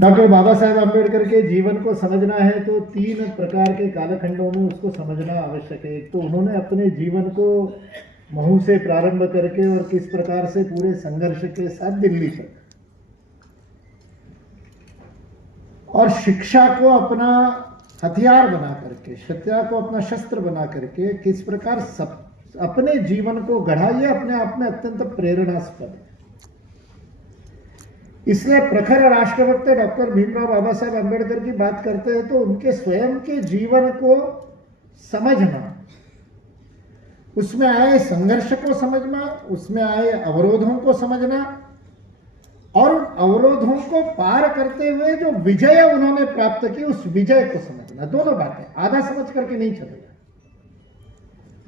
Doctor Baba Saheb Ambedkar के जीवन को समझना है तो 3 प्रकार के कालखंडों में उसको समझना आवश्यक है। एक तो उन्होंने अपने जीवन को महू से प्रारंभ करके और किस प्रकार से पूरे संघर्ष के साथ दिल्ली तक और शिक्षा को अपना हथियार बना करके, शिक्षा को अपना शस्त्र बना करके किस प्रकार अपने जीवन को गढ़ा, ये अपने आप में अत्यंत प्रेरणास्पद है। इसलिए प्रखर राष्ट्रभक्त डॉक्टर भीमराव बाबा साहेब अम्बेडकर की बात करते हैं तो उनके स्वयं के जीवन को समझना, उसमें आए संघर्ष को समझना, उसमें आए अवरोधों को समझना और अवरोधों को पार करते हुए जो विजय उन्होंने प्राप्त की उस विजय को समझना। दोनों बातें, आधा समझ करके नहीं चलेगा।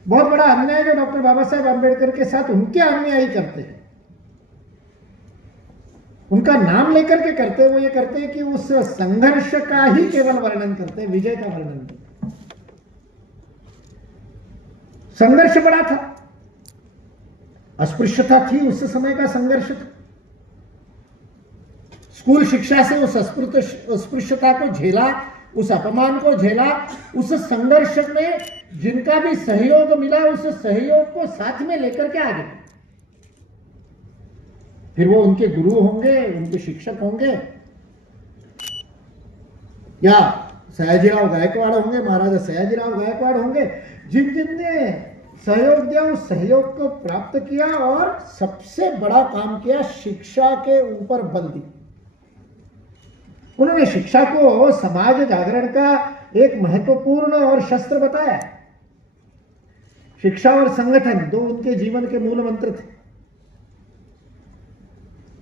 बहुत बड़ा अन्याय जो डॉक्टर बाबा साहेब अम्बेडकर के साथ उनके अनुयायी करते हैं, उनका नाम लेकर के करते हैं, वो ये करते हैं कि उस संघर्ष का ही केवल वर्णन करते हैं, विजय का वर्णन नहीं। संघर्ष बड़ा था, अस्पृश्यता थी, उस समय का संघर्ष था। स्कूल शिक्षा से उस अस्पृश्यता को झेला, उस अपमान को झेला, उस संघर्ष में जिनका भी सहयोग मिला उस सहयोग को साथ में लेकर के आगे, फिर वो उनके गुरु होंगे, उनके शिक्षक होंगे या सयाजीराव गायकवाड़ होंगे, महाराजा सयाजीराव गायकवाड़ होंगे, जिन जिनने सहयोग दिया उस सहयोग को प्राप्त किया और सबसे बड़ा काम किया, शिक्षा के ऊपर बल दिया। उन्होंने शिक्षा को समाज जागरण का एक महत्वपूर्ण और शस्त्र बताया। शिक्षा और संगठन दो उनके जीवन के मूल मंत्र थे।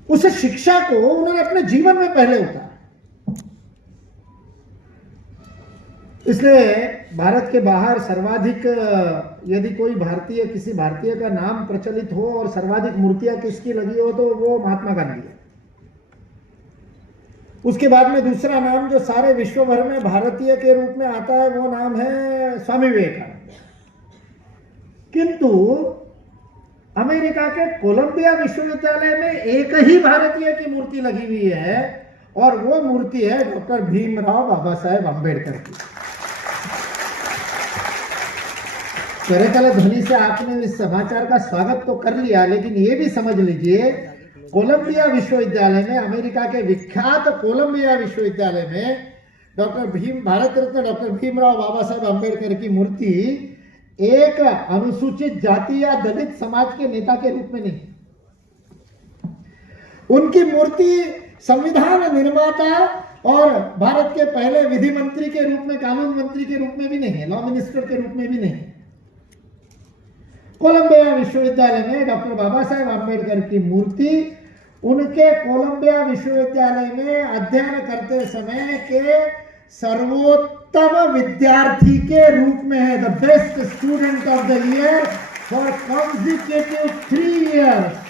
उस शिक्षा को उन्होंने अपने जीवन में पहले उतारा। इसलिए भारत के बाहर सर्वाधिक यदि कोई भारतीय, किसी भारतीय का नाम प्रचलित हो और सर्वाधिक मूर्तियां किसकी लगी हो तो वो महात्मा गांधी है। उसके बाद में दूसरा नाम जो सारे विश्व भर में भारतीय के रूप में आता है वो नाम है स्वामी विवेकानंद। किंतु अमेरिका के कोलंबिया विश्वविद्यालय में एक ही भारतीय की मूर्ति लगी हुई है और वो मूर्ति है डॉक्टर भीमराव बाबा साहेब अम्बेडकर की। करतल ध्वनि से आपने इस समाचार का स्वागत तो कर लिया, लेकिन ये भी समझ लीजिए कोलंबिया विश्वविद्यालय में, अमेरिका के विख्यात कोलंबिया विश्वविद्यालय में भारत रत्न डॉक्टर भीमराव बाबा साहेब अम्बेडकर की मूर्ति एक अनुसूचित जाति या दलित समाज के नेता के रूप में नहीं, उनकी मूर्ति संविधान निर्माता और भारत के पहले विधि मंत्री के रूप में, कानून मंत्री के रूप में भी नहीं है, लॉ मिनिस्टर के रूप में भी नहीं। कोलंबिया विश्वविद्यालय में डॉक्टर बाबा साहेब अम्बेडकर की मूर्ति उनके कोलंबिया विश्वविद्यालय में अध्ययन करते समय के सर्वोत्तम विद्यार्थी के रूप में है, the best student of the year for consecutive 3 years।